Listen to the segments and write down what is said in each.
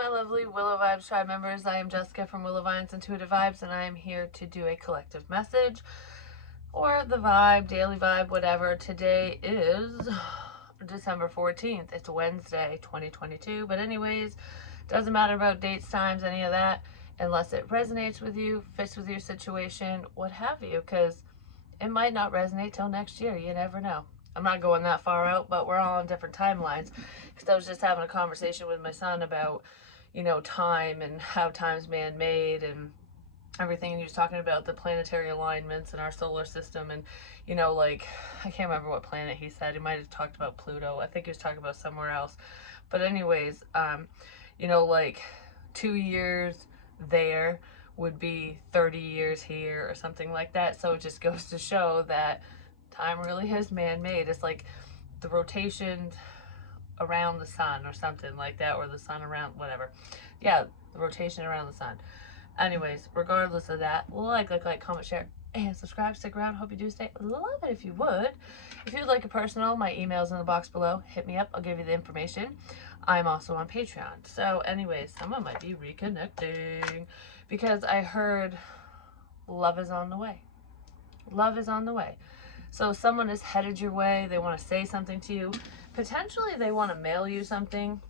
my lovely Willow Vibes tribe members. I am Jessica from Willow Vines Intuitive Vibes, and I am here to do a collective message or the vibe, daily vibe, whatever. Today is December 14th. It's Wednesday, 2022. But anyways, doesn't matter about dates, times, any of that, unless it resonates with you, fits with your situation, what have you, because it might not resonate till next year. You never know. I'm not going that far out, but we're all on different timelines. Because I was just having a conversation with my son about, time and how time's man-made and everything. And he was talking about the planetary alignments in our solar system. And, I can't remember what planet he said. He might have talked about Pluto. I think he was talking about somewhere else. But anyways, 2 years there would be 30 years here or something like that. So it just goes to show that time really is man-made. It's like the rotation around the sun or something like that, or the sun around, whatever. Yeah, the rotation around the sun. Anyways, regardless of that, like, comment, share, and subscribe. Stick around. Hope you do stay. Love it if you would. If you'd like a personal, my email's in the box below. Hit me up. I'll give you the information. I'm also on Patreon. So anyways, someone might be reconnecting because I heard love is on the way. Love is on the way. So someone is headed your way. They want to say something to you. Potentially they want to mail you something.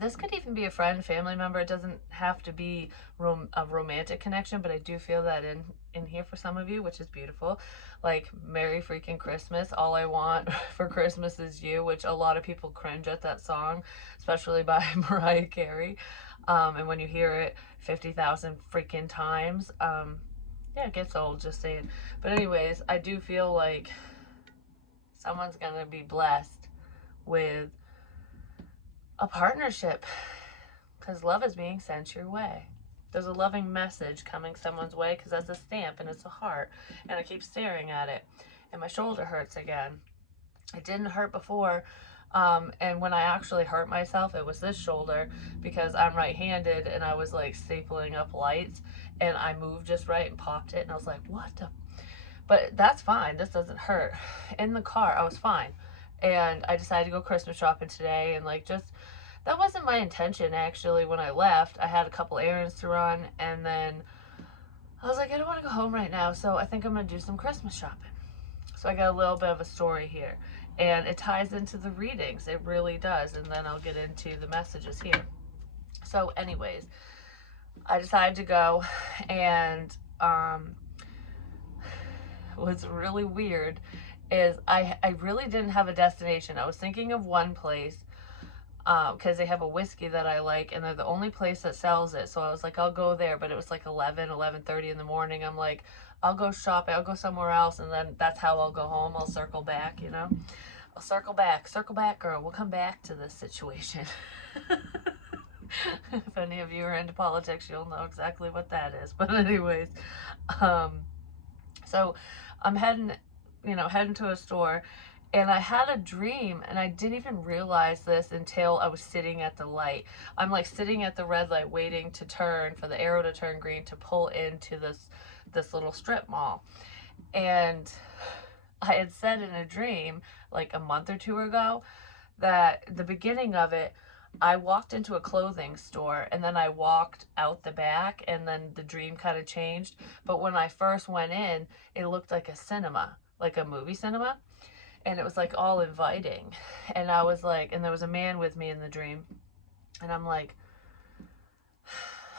This could even be a friend, family member. It doesn't have to be a romantic connection, but I do feel that in here for some of you, which is beautiful. Like, Merry freaking Christmas. All I want for Christmas is you, which a lot of people cringe at that song, especially by Mariah Carey. And when you hear it 50,000 freaking times, yeah, it gets old, just saying. But anyways, I do feel like someone's going to be blessed with a partnership because love is being sent your way. There's a loving message coming someone's way because that's a stamp and it's a heart. And I keep staring at it and my shoulder hurts again. It didn't hurt before. And when I actually hurt myself, it was this shoulder because I'm right-handed and I was like stapling up lights and I moved just right and popped it. And I was like, what the? But that's fine. This doesn't hurt. In the car, I was fine. And I decided to go Christmas shopping today and that wasn't my intention actually when I left. I had a couple errands to run and then I was like, I don't want to go home right now. So I think I'm going to do some Christmas shopping. So I got a little bit of a story here. And it ties into the readings. It really does. And then I'll get into the messages here. So anyways, I decided to go. And what's really weird is I really didn't have a destination. I was thinking of one place because they have a whiskey that I like. And they're the only place that sells it. So I was like, I'll go there. But it was like 11:30 in the morning. I'm like, I'll go shopping. I'll go somewhere else. And then that's how I'll go home. I'll circle back, I'll circle back, girl. We'll come back to this situation. If any of you are into politics, you'll know exactly what that is. But anyways, so I'm heading to a store, and I had a dream, and I didn't even realize this until I was sitting at the light. I'm like sitting at the red light waiting to turn, for the arrow to turn green to pull into this little strip mall. And I had said in a dream like a month or two ago that the beginning of it, I walked into a clothing store and then I walked out the back and then the dream kind of changed. But when I first went in, it looked like a cinema, like a movie cinema. And it was like all inviting. And I was like, and there was a man with me in the dream. And I'm like,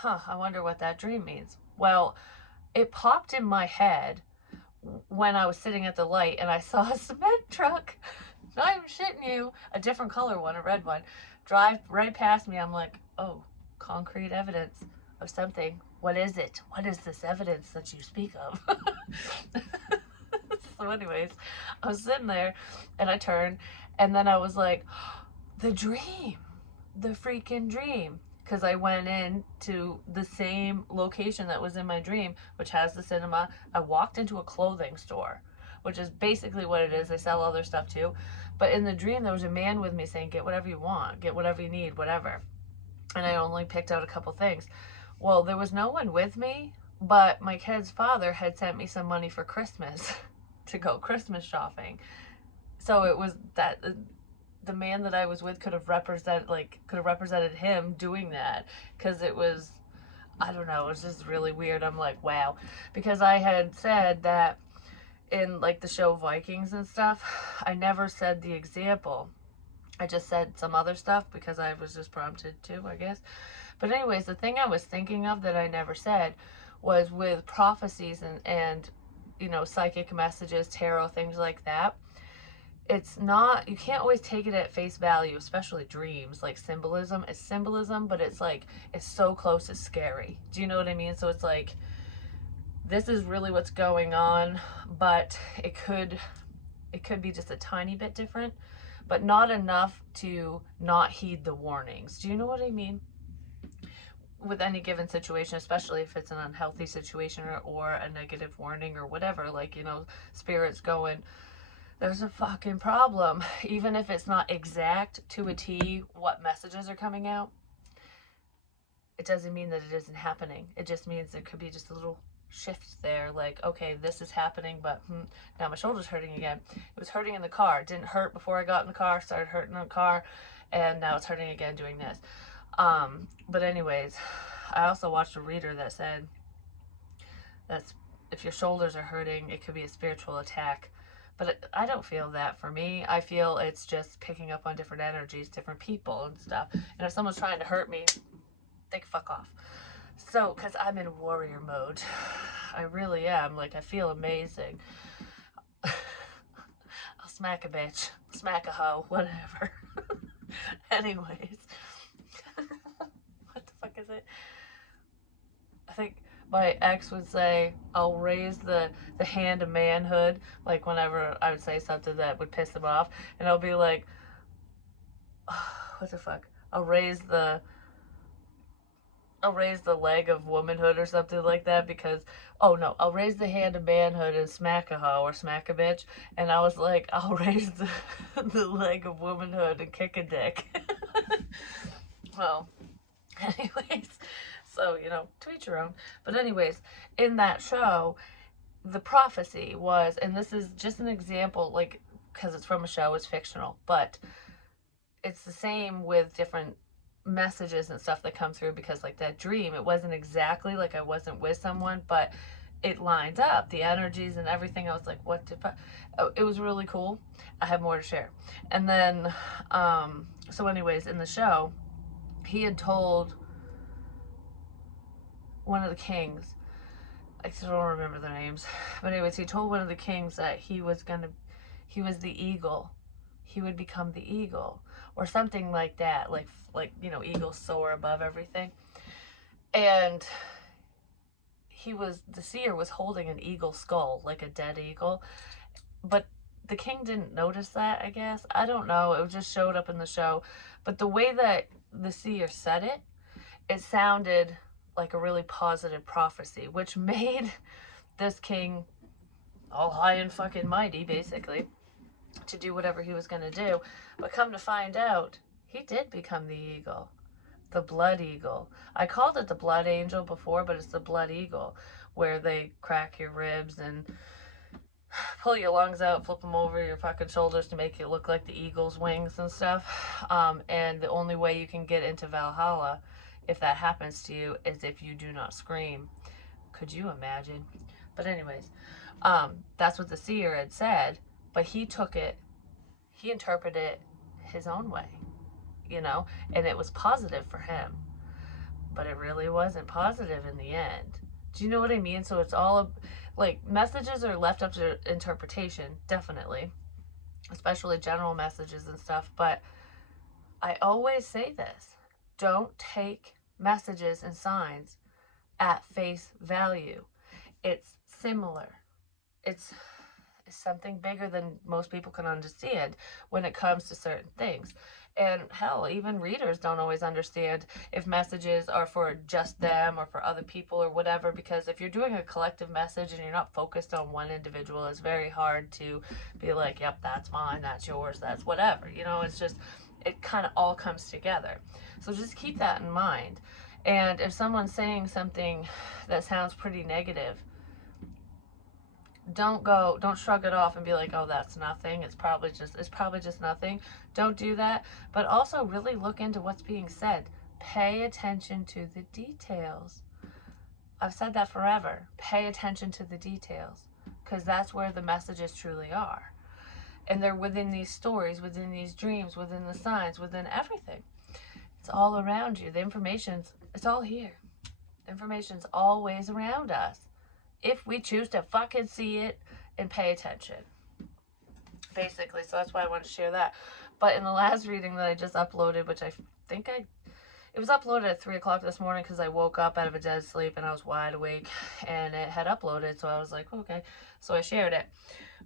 I wonder what that dream means. Well, it popped in my head when I was sitting at the light and I saw a cement truck, not even shitting you, a different color one, a red one, drive right past me. I'm like, oh, concrete evidence of something. What is it? What is this evidence that you speak of? So anyways, I was sitting there and I turned and then I was like, the dream, the freaking dream. Because I went in to the same location that was in my dream, which has the cinema. I walked into a clothing store, which is basically what it is. They sell other stuff too. But in the dream, there was a man with me saying, get whatever you want, get whatever you need, whatever. And I only picked out a couple things. Well, there was no one with me, but my kid's father had sent me some money for Christmas to go Christmas shopping. So it was that the man that I was with could have represented him doing that, because it was, I don't know, it was just really weird. I'm like, wow, because I had said that in like the show Vikings and stuff, I never said the example. I just said some other stuff because I was just prompted to, I guess. But anyways, the thing I was thinking of that I never said was with prophecies and you know, psychic messages, tarot, things like that. It's not, you can't always take it at face value, especially dreams. Like symbolism is symbolism, but it's like, it's so close, it's scary. Do you know what I mean? So it's like, this is really what's going on, but it could be just a tiny bit different, but not enough to not heed the warnings. Do you know what I mean? With any given situation, especially if it's an unhealthy situation, or a negative warning or whatever, like, you know, spirits going, there's a fucking problem. Even if it's not exact to a T what messages are coming out, it doesn't mean that it isn't happening. It just means there could be just a little shift there, like, okay, this is happening, but now my shoulder's hurting again. It was hurting in the car. It didn't hurt before I got in the car, started hurting in the car, and now it's hurting again doing this. But anyways, I also watched a reader that said that's, if your shoulders are hurting, it could be a spiritual attack. But I don't feel that for me. I feel it's just picking up on different energies, different people and stuff. And if someone's trying to hurt me, they can fuck off. So, because I'm in warrior mode. I really am. Like, I feel amazing. I'll smack a bitch, smack a hoe, whatever. Anyways. What the fuck is it? I think my ex would say, I'll raise the hand of manhood, like whenever I would say something that would piss him off, and I'll be like, oh, what the fuck? I'll raise the leg of womanhood or something like that, because, oh no, I'll raise the hand of manhood and smack a hoe or smack a bitch. And I was like, I'll raise the leg of womanhood and kick a dick. Well, anyways, so, you know, to each your own. But anyways, in that show, the prophecy was, and this is just an example, like, because it's from a show, it's fictional, but it's the same with different messages and stuff that come through, because like that dream, it wasn't exactly like I wasn't with someone, but it lined up, the energies and everything. I was like, what the fuck? Oh, it was really cool. I have more to share. And then so anyways, in the show, he had told one of the kings, I don't remember their names, but anyways, he told one of the kings that he was the eagle, he would become the eagle or something like that, like you know, eagles soar above everything. And the seer was holding an eagle skull, like a dead eagle, but the king didn't notice that, I guess. I don't know, it just showed up in the show. But the way that the seer said it, it sounded like a really positive prophecy, which made this king all high and fucking mighty, basically, to do whatever he was going to do. But come to find out, he did become the eagle, the blood eagle. I called it the blood angel before, but it's the blood eagle, where they crack your ribs and pull your lungs out, flip them over your fucking shoulders to make it look like the eagle's wings and stuff. And the only way you can get into Valhalla, if that happens to you, is if you do not scream. Could you imagine? But anyways, that's what the seer had said, but he interpreted it his own way, you know, and it was positive for him, but it really wasn't positive in the end. Do you know what I mean? So it's all like, messages are left up to interpretation, definitely, especially general messages and stuff. But I always say this: don't take messages and signs at face value. It's similar. It's something bigger than most people can understand when it comes to certain things. And hell, even readers don't always understand if messages are for just them or for other people or whatever, because if you're doing a collective message and you're not focused on one individual, it's very hard to be like, yep, that's mine, that's yours, that's whatever. You know, it's just, it kind of all comes together. So just keep that in mind. And if someone's saying something that sounds pretty negative, Don't shrug it off and be like, oh, that's nothing. It's probably just nothing. Don't do that. But also really look into what's being said. Pay attention to the details. I've said that forever. Pay attention to the details, because that's where the messages truly are. And they're within these stories, within these dreams, within the signs, within everything. It's all around you. The it's all here. The information's always around us, if we choose to fucking see it and pay attention. Basically, so that's why I wanted to share that. But in the last reading that I just uploaded, which I think it was uploaded at 3 o'clock this morning because I woke up out of a dead sleep and I was wide awake and it had uploaded. So I was like, okay. So I shared it.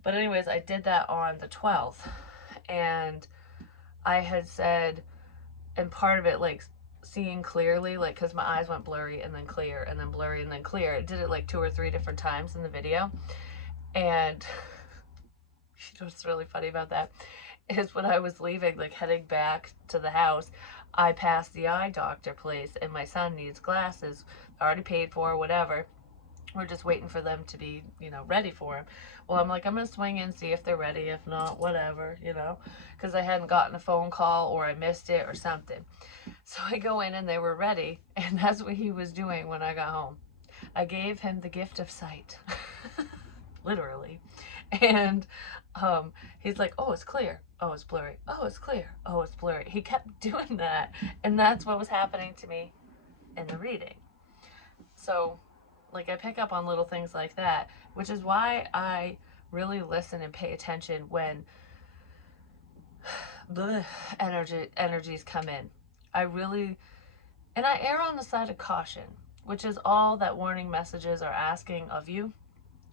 But anyways, I did that on the 12th. And I had said, and part of it, like, seeing clearly, like, because my eyes went blurry and then clear and then blurry and then clear. It did it like 2 or 3 different times in the video. And you know what's really funny about that is when I was leaving, like heading back to the house, I passed the eye doctor place and my son needs glasses, already paid for, whatever. We're just waiting for them to be, you know, ready for him. Well, I'm like, I'm going to swing in, see if they're ready. If not, whatever, you know, because I hadn't gotten a phone call or I missed it or something. So I go in and they were ready. And that's what he was doing when I got home. I gave him the gift of sight. Literally. And he's like, oh, it's clear. Oh, it's blurry. Oh, it's clear. Oh, it's blurry. He kept doing that. And that's what was happening to me in the reading. So, like, I pick up on little things like that, which is why I really listen and pay attention when the energies come in. And I err on the side of caution, which is all that warning messages are asking of you,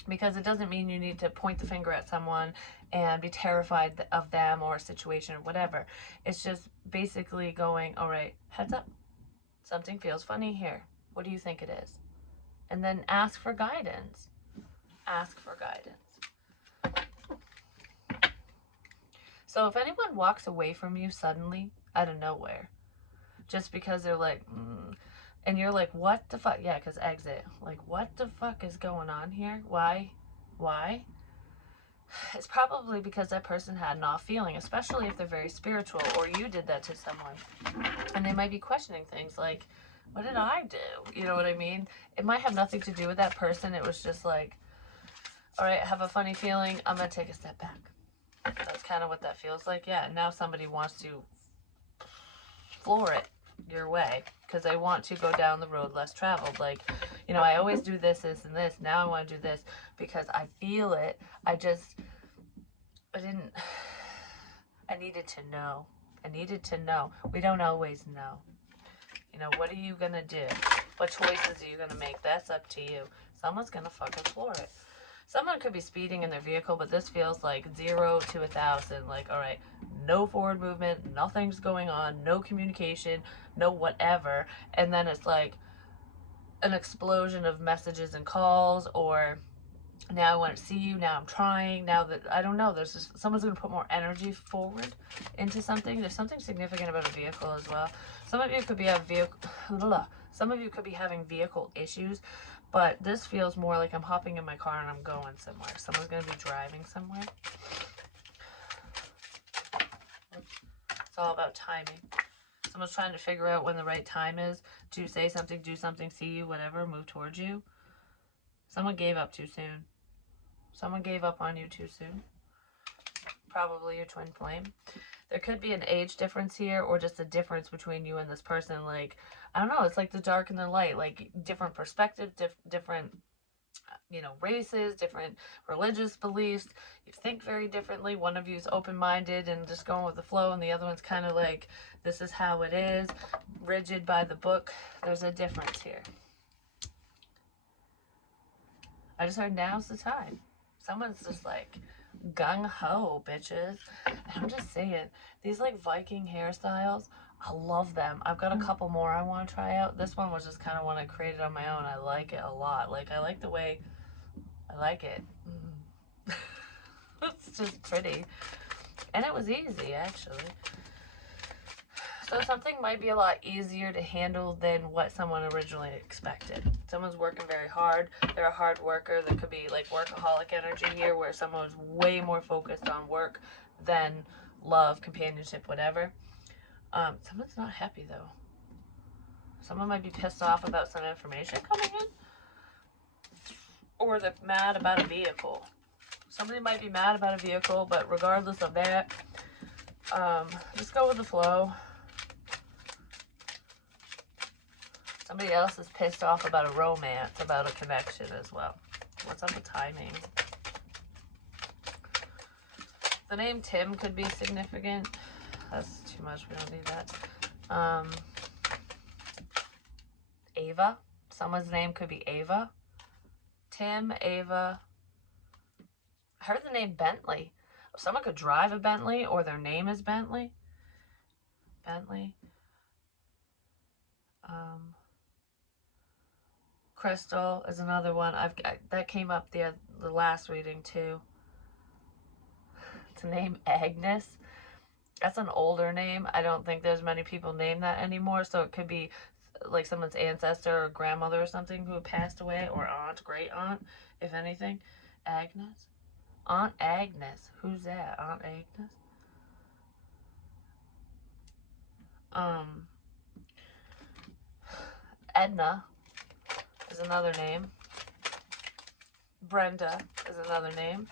because it doesn't mean you need to point the finger at someone and be terrified of them or a situation or whatever. It's just basically going, all right, heads up. Something feels funny here. What do you think it is? And then ask for guidance. Ask for guidance. So if anyone walks away from you suddenly, out of nowhere, just because they're like, and you're like, what the fuck? Yeah, because exit. Like, what the fuck is going on here? Why? It's probably because that person had an off feeling, especially if they're very spiritual, or you did that to someone. And they might be questioning things like, what did I do? You know what I mean? It might have nothing to do with that person. It was just like, all right, I have a funny feeling. I'm going to take a step back. That's kind of what that feels like. Yeah, now somebody wants to floor it your way because they want to go down the road less traveled. Like, you know, I always do this, this, and this. Now I want to do this because I feel it. I needed to know. We don't always know. You know, what are you going to do? What choices are you going to make? That's up to you. Someone's going to fucking floor it. Someone could be speeding in their vehicle, but this feels like 0 to 1,000. Like, all right, no forward movement, nothing's going on, no communication, no whatever. And then it's like an explosion of messages and calls, or now I want to see you, now I'm trying, now that, I don't know, someone's going to put more energy forward into something. There's something significant about a vehicle as well. Some of you could be having vehicle issues, but this feels more like I'm hopping in my car and I'm going somewhere. Someone's going to be driving somewhere. It's all about timing. Someone's trying to figure out when the right time is to say something, do something, see you, whatever, move towards you. Someone gave up too soon. Someone gave up on you too soon. Probably your twin flame. There could be an age difference here, or just a difference between you and this person. Like, I don't know, it's like the dark and the light, like different perspectives, different, you know, races, different religious beliefs. You think very differently. One of you is open-minded and just going with the flow, and the other one's kind of like, this is how it is, rigid by the book. There's a difference here. I just heard now's the time. Someone's just like, gung-ho, bitches. And I'm just saying, these like Viking hairstyles, I love them. I've got a couple more I want to try out. This one was just kind of one I created on my own. I like it a lot. Like, I like the way, I like it. It's just pretty. And it was easy, actually. So something might be a lot easier to handle than what someone originally expected. Someone's working very hard. They're a hard worker. There could be like workaholic energy here where someone's way more focused on work than love, companionship, whatever. Someone's not happy though. Someone might be pissed off about some information coming in. Or they're mad about a vehicle. Somebody might be mad about a vehicle, but regardless of that, just go with the flow. Somebody else is pissed off about a romance, about a connection as well. What's up with timing? The name Tim could be significant. That's too much. We don't need that. Ava. Someone's name could be Ava. Tim, Ava. I heard the name Bentley. Someone could drive a Bentley or their name is Bentley. Bentley. Crystal is another one. That came up the last reading too. To name Agnes. That's an older name. I don't think there's many people named that anymore. So it could be like someone's ancestor or grandmother or something who passed away, or aunt, great aunt, if anything. Agnes. Aunt Agnes. Who's that? Aunt Agnes? Edna is another name. Brenda is another name.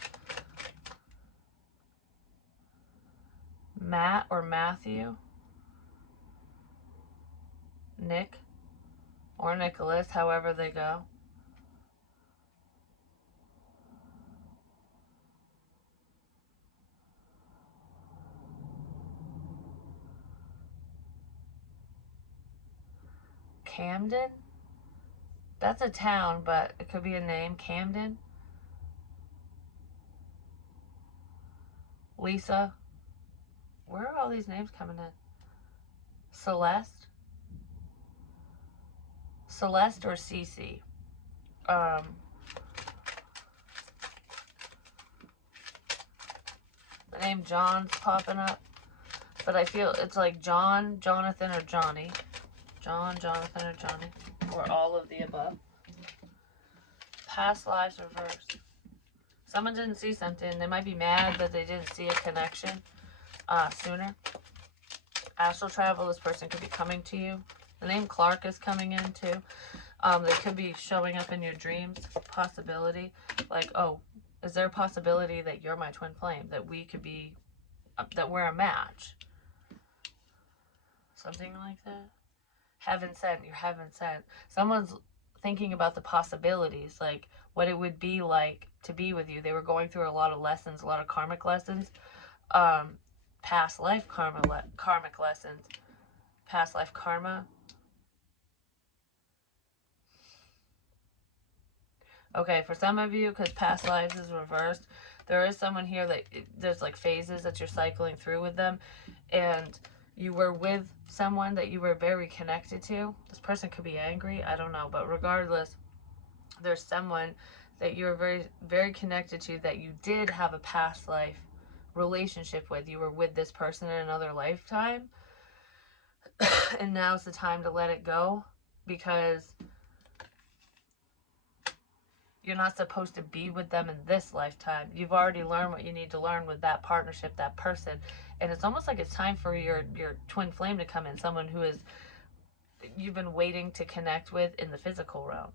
Matt or Matthew. Nick or Nicholas, however they go. Camden? That's a town, but it could be a name. Camden? Lisa? Where are all these names coming in? Celeste? Celeste or Cece? The name John's popping up, but I feel it's like John, Jonathan, or Johnny. John, Jonathan, or Johnny, or all of the above. Past lives reversed. Someone didn't see something. They might be mad that they didn't see a connection sooner. Astral travel, this person could be coming to you. The name Clark is coming in too. They could be showing up in your dreams. Possibility. Like, oh, is there a possibility that you're my twin flame? That we could be, that we're a match? Something like that. Heaven sent. You're heaven sent. Someone's thinking about the possibilities, like what it would be like to be with you. They were going through a lot of lessons, a lot of karmic lessons, past life karmic lessons, past life karma. Okay, for some of you, because past lives is reversed, there is someone here that there's like phases that you're cycling through with them, and you were with someone that you were very connected to. This person could be angry, I don't know, but regardless, there's someone that you're very, very connected to that you did have a past life relationship with. You were with this person in another lifetime, and now's the time to let it go, because you're not supposed to be with them in this lifetime. You've already learned what you need to learn with that partnership, that person. And it's almost like it's time for your twin flame to come in. Someone who is, you've been waiting to connect with in the physical realm.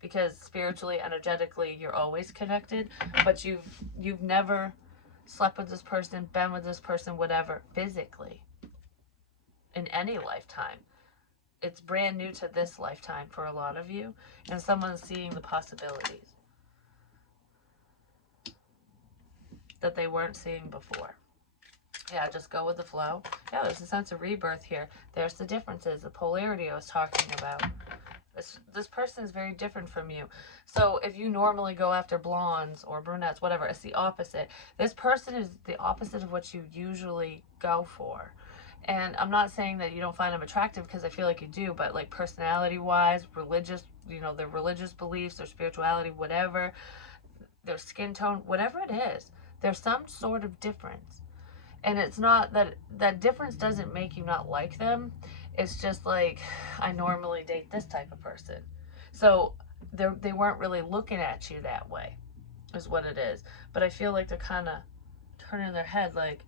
Because spiritually, energetically, you're always connected. But you've never slept with this person, been with this person, whatever, physically. In any lifetime. It's brand new to this lifetime for a lot of you, and someone's seeing the possibilities that they weren't seeing before. Yeah, just go with the flow. Yeah, there's a sense of rebirth here. There's the differences, the polarity I was talking about. This person is very different from you. So if you normally go after blondes or brunettes, whatever, it's the opposite. This person is the opposite of what you usually go for. And I'm not saying that you don't find them attractive, because I feel like you do, but like personality-wise, religious, their religious beliefs, their spirituality, whatever, their skin tone, whatever it is, there's some sort of difference. And it's not that difference doesn't make you not like them. It's just like, I normally date this type of person. So they weren't really looking at you that way, is what it is. But I feel like they're kind of turning their head like,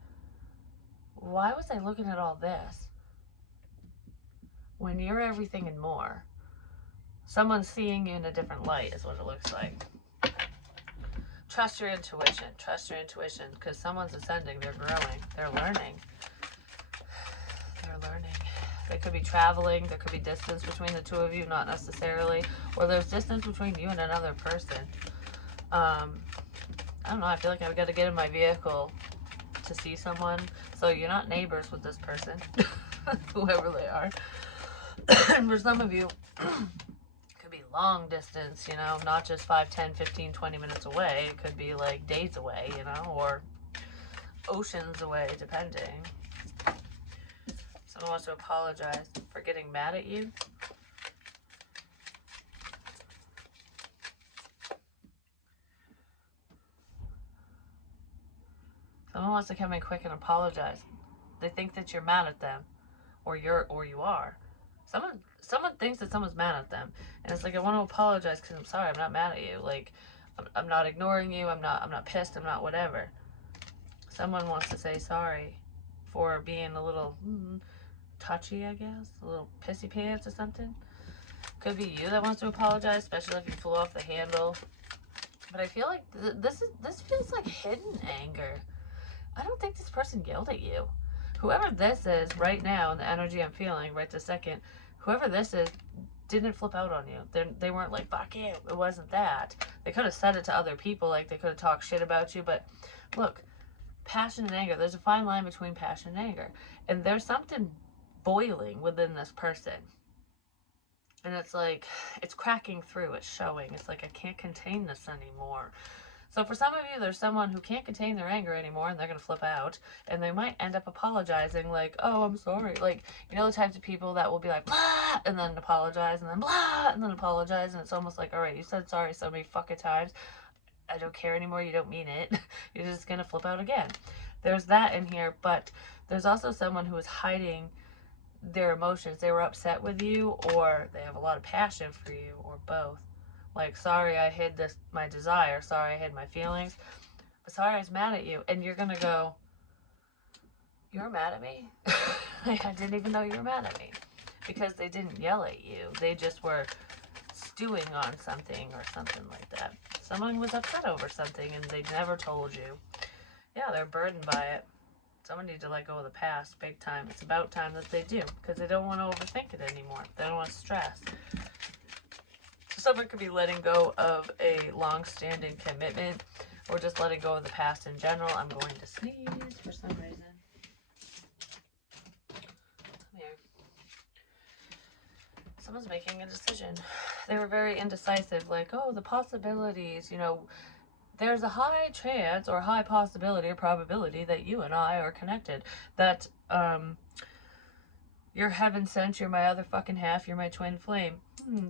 why was I looking at all this when you're everything and more? Someone's seeing you in a different light is what it looks like. Trust your intuition. Trust your intuition, because someone's ascending. They're growing. They're learning. They're learning. They could be traveling. There could be distance between the two of you, not necessarily. Or there's distance between you and another person. I don't know. I feel like I've got to get in my vehicle to see someone. So you're not neighbors with this person, whoever they are. And for some of you, could be long distance, you know, not just 5, 10, 15, 20 minutes away. It could be like days away, you know, or oceans away, depending. Someone wants to apologize for getting mad at you. Someone wants to come in quick and apologize. They think that you're mad at them, or you are. Someone thinks that someone's mad at them, and it's like, I want to apologize because I'm sorry. I'm not mad at you. Like, I'm not ignoring you. I'm not pissed. I'm not whatever. Someone wants to say sorry for being a little touchy, I guess, a little pissy pants or something. Could be you that wants to apologize, especially if you flew off the handle. But I feel like this feels like hidden anger. I don't think this person yelled at you. Whoever this is right now, in the energy I'm feeling right this second, whoever this is didn't flip out on you. They weren't like, fuck you. It wasn't that. They could have said it to other people, like they could have talked shit about you. But look, passion and anger, there's a fine line between passion and anger. And there's something boiling within this person. And it's like, it's cracking through, it's showing. It's like, I can't contain this anymore. So for some of you, there's someone who can't contain their anger anymore, and they're going to flip out, and they might end up apologizing, like, oh, I'm sorry. Like, you know the types of people that will be like, blah, and then apologize, and then blah, and then apologize, and it's almost like, all right, you said sorry so many fucking times. I don't care anymore. You don't mean it. You're just going to flip out again. There's that in here, but there's also someone who is hiding their emotions. They were upset with you, or they have a lot of passion for you, or both. Like, sorry, I hid my desire. Sorry, I hid my feelings. But sorry, I was mad at you. And you're going to go, you were mad at me? I didn't even know you were mad at me. Because they didn't yell at you. They just were stewing on something or something like that. Someone was upset over something and they never told you. Yeah, they're burdened by it. Someone needs to let go of the past big time. It's about time that they do. Because they don't want to overthink it anymore. They don't want to stress. Someone could be letting go of a long-standing commitment, or just letting go of the past in general. I'm going to sneeze for some reason. Come here. Someone's making a decision. They were very indecisive, like, oh, the possibilities, you know, there's a high chance or high possibility or probability that you and I are connected. That, you're heaven sent, you're my other fucking half, you're my twin flame.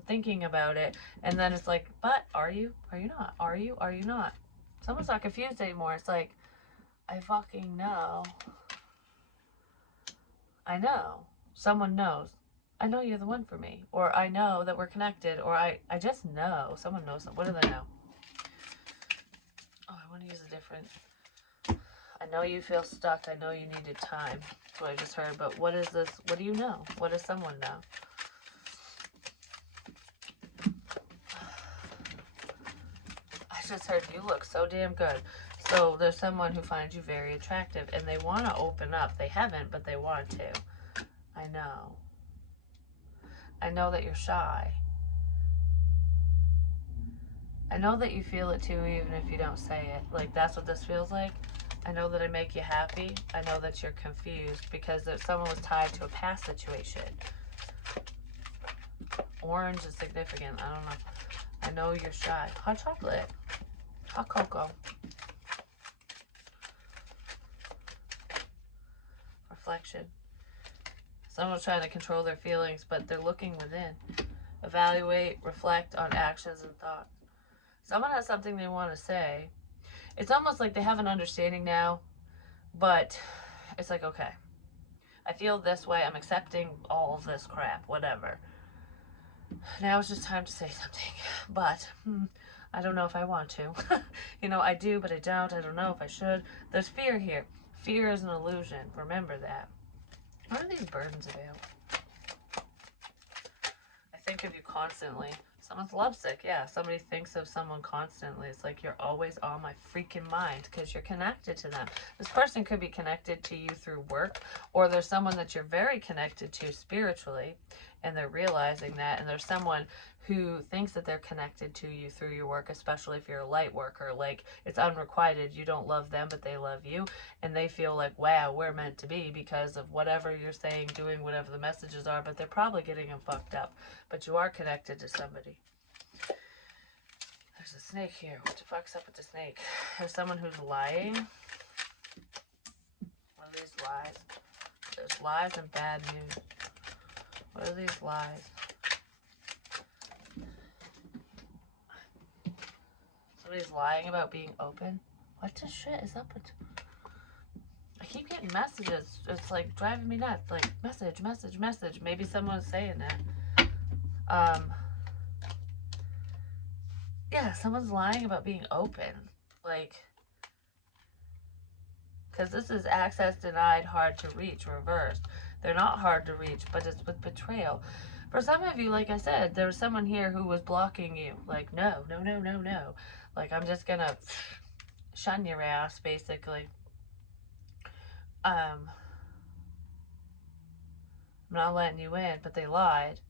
Thinking about it, and then it's like, but are you? Are you not? Are you? Are you not? Someone's not confused anymore. It's like, I fucking know. I know. Someone knows. I know you're the one for me. Or I know that we're connected. Or I just know. Someone knows. What do they know? Oh, I want to use a different. I know you feel stuck. I know you needed time. That's what I just heard. But what is this? What do you know? What does someone know? I just heard you look so damn good. So there's someone who finds you very attractive and they want to open up. They haven't, but they want to. I know. I know that you're shy. I know that you feel it too, even if you don't say it. Like, that's what this feels like. I know that I make you happy. I know that you're confused because someone was tied to a past situation. Orange is significant. I don't know. I know you're shy. Hot chocolate. Hot cocoa. Reflection. Someone's trying to control their feelings, but they're looking within. Evaluate, reflect on actions and thoughts. Someone has something they want to say. It's almost like they have an understanding now, but it's like, okay, I feel this way. I'm accepting all of this crap, whatever. Now it's just time to say something. But I don't know if I want to. You know, I do, but I don't. I don't know if I should. There's fear here. Fear is an illusion. Remember that. What are these burdens about? I think of you constantly. Someone's lovesick. Yeah, somebody thinks of someone constantly. It's like you're always on my freaking mind because you're connected to them. This person could be connected to you through work, or there's someone that you're very connected to spiritually, and they're realizing that. And there's someone who thinks that they're connected to you through your work, especially if you're a light worker. Like, it's unrequited. You don't love them, but they love you. And they feel like, wow, we're meant to be because of whatever you're saying, doing whatever the messages are, but they're probably getting them fucked up. But you are connected to somebody. There's a snake here. What the fuck's up with the snake? There's someone who's lying. What are these lies? There's lies and bad news. What are these lies? Somebody's lying about being open. What the shit is up with... I keep getting messages. It's like driving me nuts. Like, message, message, message. Maybe someone's saying that. Yeah, someone's lying about being open. Like, because this is access denied, hard to reach, reversed. They're not hard to reach, but it's with betrayal. For some of you, like I said, there was someone here who was blocking you. Like, no, no, no, no, no. Like, I'm just gonna shun your ass, basically. I'm not letting you in, but they lied.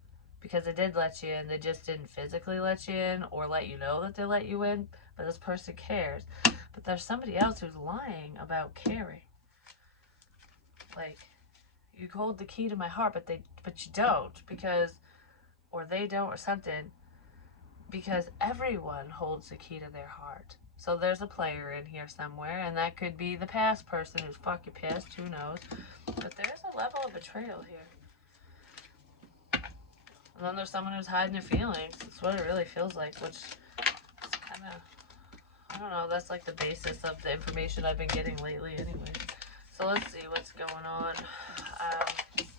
Because they did let you in, they just didn't physically let you in or let you know that they let you in. But this person cares. But there's somebody else who's lying about caring. Like, you hold the key to my heart, but you don't, because, or they don't, or something, because everyone holds the key to their heart. So there's a player in here somewhere, and that could be the past person who's fucking pissed, who knows. But there's a level of betrayal here. And then there's someone who's hiding their feelings. That's what it really feels like, which is kind of, I don't know, that's like the basis of the information I've been getting lately anyway. So let's see what's going on. Maybe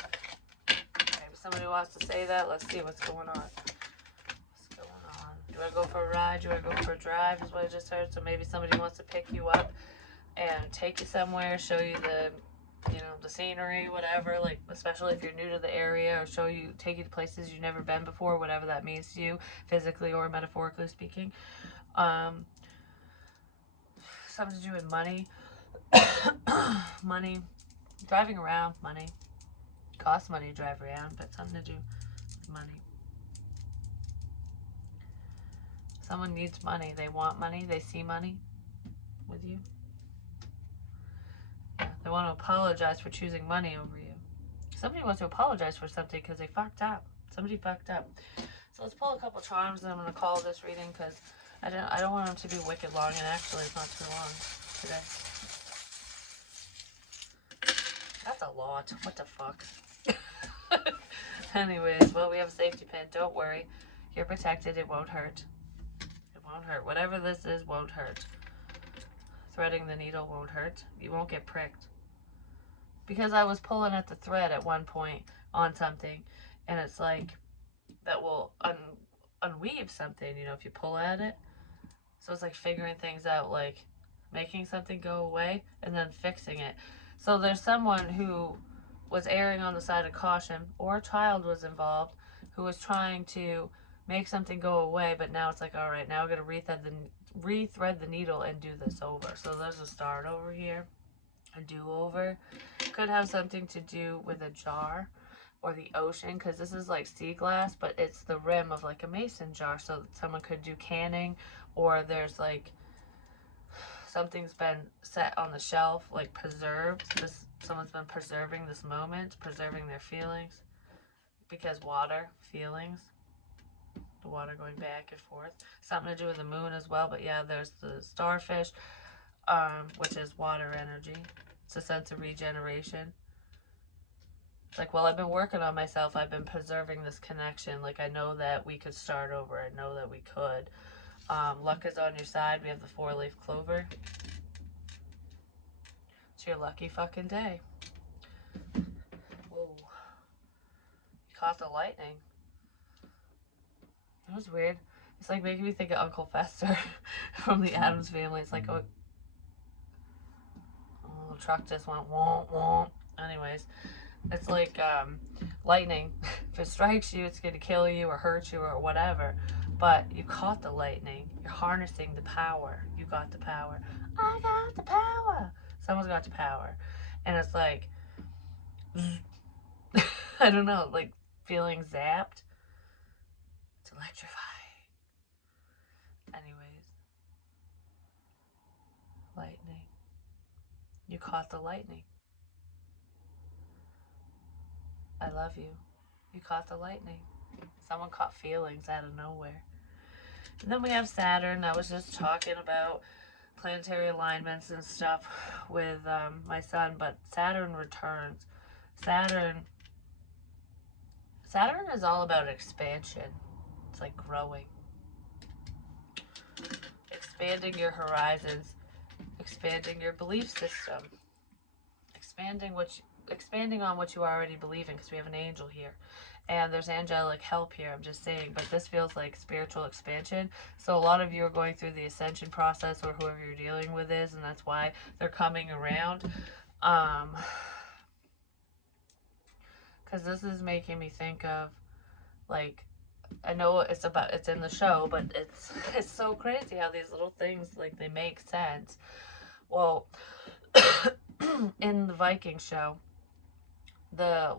somebody wants to say that. Let's see what's going on. What's going on? Do I go for a ride? Do I go for a drive? Is what I just heard. So maybe somebody wants to pick you up and take you somewhere, show you the, you know, the scenery, whatever. Like, especially if you're new to the area, or take you to places you've never been before, whatever that means to you, physically or metaphorically speaking. Something to do with money. Money. Driving around, money. Costs money to drive around, but something to do with money. Someone needs money. They want money. They see money with you. Yeah, they want to apologize for choosing money over you. Somebody wants to apologize for something because they fucked up. Somebody fucked up. So let's pull a couple charms, and I'm going to call this reading because I don't want them to be wicked long, and actually it's not too long today. That's a lot. What the fuck? Anyways, well, we have a safety pin. Don't worry. You're protected. It won't hurt. It won't hurt. Whatever this is won't hurt. Threading the needle won't hurt. You won't get pricked. Because I was pulling at the thread at one point on something, and it's like, that will unweave something, you know, if you pull at it. So it's like figuring things out, like making something go away and then fixing it. So there's someone who was erring on the side of caution, or a child was involved who was trying to make something go away, but now it's like, all right, now we're going to rethread the needle and do this over. So there's a start over here, a do-over. Could have something to do with a jar or the ocean, because this is like sea glass, but it's the rim of like a mason jar. So someone could do canning, or there's like something's been set on the shelf, like preserved. Someone's been preserving this moment, preserving their feelings, because water, feelings, the water going back and forth. Something to do with the moon as well, but yeah, there's the starfish, which is water energy. It's a sense of regeneration. It's like, well, I've been working on myself. I've been preserving this connection. Like, I know that we could start over. I know that we could. Luck is on your side. We have the 4-leaf clover. It's your lucky fucking day. Whoa. You caught the lightning. It was weird. It's like making me think of Uncle Fester from the Addams Family. It's like, oh, the truck just went womp womp. Anyways, it's like lightning. If it strikes you, it's going to kill you or hurt you or whatever. But you caught the lightning. You're harnessing the power. You got the power. I got the power. Someone's got the power. And it's like, I don't know, like feeling zapped. It's electrifying. Anyways, lightning. You caught the lightning. I love you. You caught the lightning. Someone caught feelings out of nowhere. And then we have Saturn. I was just talking about planetary alignments and stuff with my son, but Saturn returns. Saturn is all about expansion. It's like growing. Expanding your horizons, expanding your belief system, expanding on what you already believe in, because we have an angel here. And there's angelic help here, I'm just saying, but this feels like spiritual expansion. So a lot of you are going through the ascension process, or whoever you're dealing with is, and that's why they're coming around. Because this is making me think of, like, I know it's in the show, but it's so crazy how these little things, like, they make sense. Well, in the Viking show, the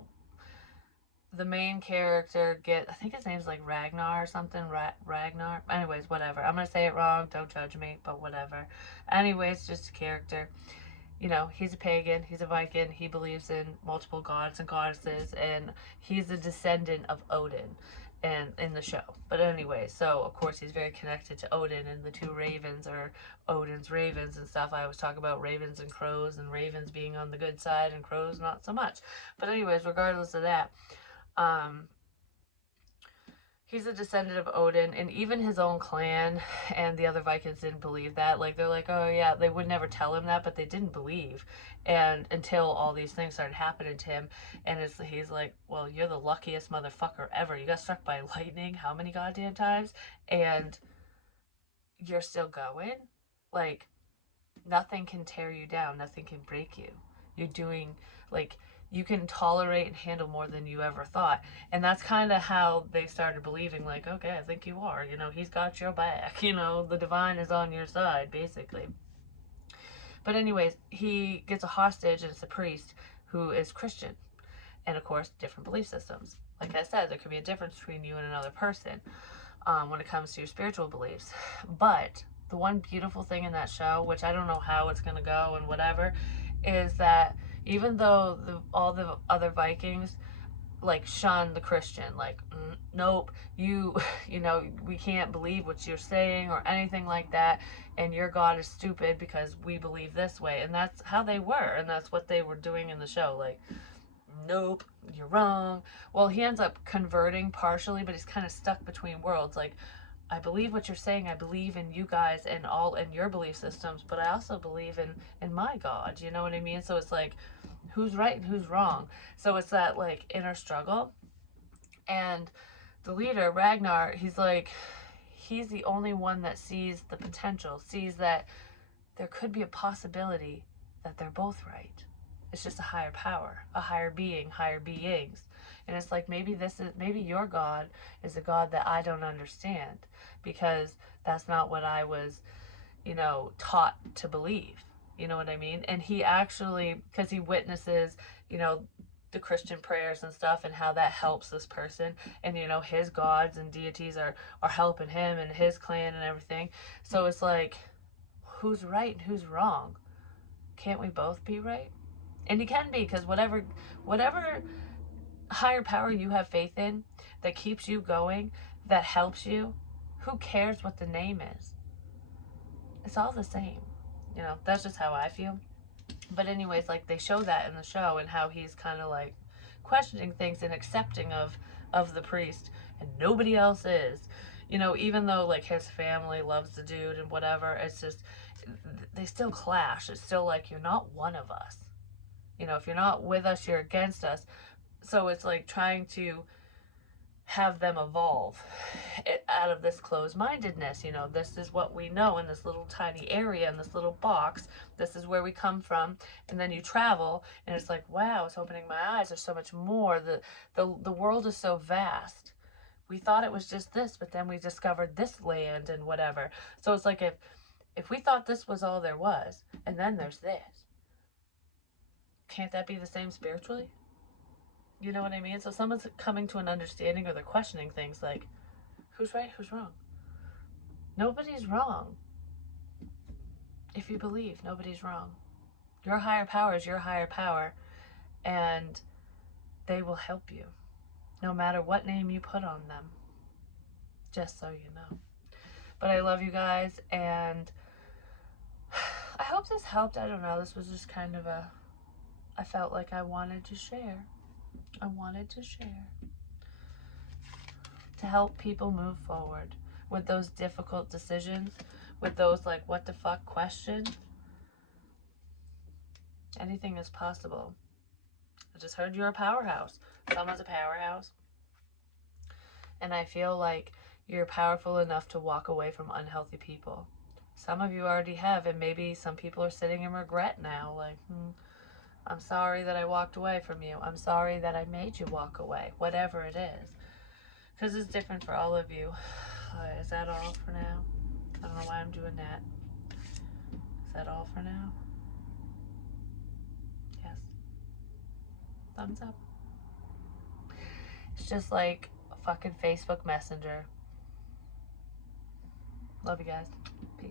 main character I think his name's like Ragnar or something, Ragnar. Anyways, whatever. I'm gonna say it wrong. Don't judge me, but whatever. Anyways, just a character. You know, he's a pagan. He's a Viking. He believes in multiple gods and goddesses, and he's a descendant of Odin, and in the show. But anyway, so of course he's very connected to Odin, and the two ravens are Odin's ravens and stuff. I always talk about ravens and crows, and ravens being on the good side and crows not so much. But anyways, regardless of that, he's a descendant of Odin, and even his own clan and the other Vikings didn't believe that. Like, they're like, oh yeah, they would never tell him that, but they didn't believe. And until all these things started happening to him, and he's like, well, you're the luckiest motherfucker ever. You got struck by lightning how many goddamn times? And you're still going? Like, nothing can tear you down. Nothing can break you. You're doing, like, you can tolerate and handle more than you ever thought. And that's kind of how they started believing, like, okay, I think you are. You know, he's got your back. You know, the divine is on your side, basically. But anyways, he gets a hostage, and it's a priest who is Christian. And of course, different belief systems. Like I said, there could be a difference between you and another person when it comes to your spiritual beliefs. But the one beautiful thing in that show, which I don't know how it's going to go and whatever, is that even though all the other Vikings like shun the Christian, like, nope, you know, we can't believe what you're saying or anything like that, and your God is stupid because we believe this way. And that's how they were, and that's what they were doing in the show. Like, nope, you're wrong. Well, he ends up converting partially, but he's kind of stuck between worlds. Like, I believe what you're saying. I believe in you guys and all in your belief systems, but I also believe in my God. You know what I mean? So it's like, who's right and who's wrong? So it's that, like, inner struggle. And the leader, Ragnar, he's the only one that sees the potential, sees that there could be a possibility that they're both right. It's just a higher power, a higher being, higher beings. And it's like, maybe your God is a God that I don't understand, because that's not what I was, taught to believe. You know what I mean? And he actually, because he witnesses, the Christian prayers and stuff, and how that helps this person, and his gods and deities are helping him and his clan and everything. So it's like, who's right and who's wrong? Can't we both be right? And you can be, because whatever higher power you have faith in, that keeps you going, that helps you, who cares what the name is? It's all the same. That's just how I feel. But anyways, like, they show that in the show, and how he's kind of like questioning things and accepting of the priest, and nobody else is. Even though, like, his family loves the dude and whatever, it's just, they still clash. It's still like, you're not one of us. If you're not with us, you're against us. So it's like trying to have them evolve out of this closed-mindedness. You know, this is what we know in this little tiny area, in this little box. This is where we come from. And then you travel, and it's like, wow, it's opening my eyes. There's so much more. The world is so vast. We thought it was just this, but then we discovered this land and whatever. So it's like, if we thought this was all there was, and then there's this, can't that be the same spiritually? You know what I mean? So someone's coming to an understanding, or they're questioning things like, who's right, who's wrong? Nobody's wrong. If you believe, nobody's wrong. Your higher power is your higher power, and they will help you, no matter what name you put on them, just so you know. But I love you guys, and I hope this helped. I don't know, this was just kind of I felt like I wanted to share. I wanted to share. To help people move forward with those difficult decisions, with those like what the fuck questions. Anything is possible. I just heard you're a powerhouse. Someone's a powerhouse. And I feel like you're powerful enough to walk away from unhealthy people. Some of you already have, and maybe some people are sitting in regret now, like, I'm sorry that I walked away from you. I'm sorry that I made you walk away, whatever it is. Because it's different for all of you. Is that all for now? I don't know why I'm doing that. Is that all for now? Yes. Thumbs up. It's just like a fucking Facebook Messenger. Love you guys. Peace.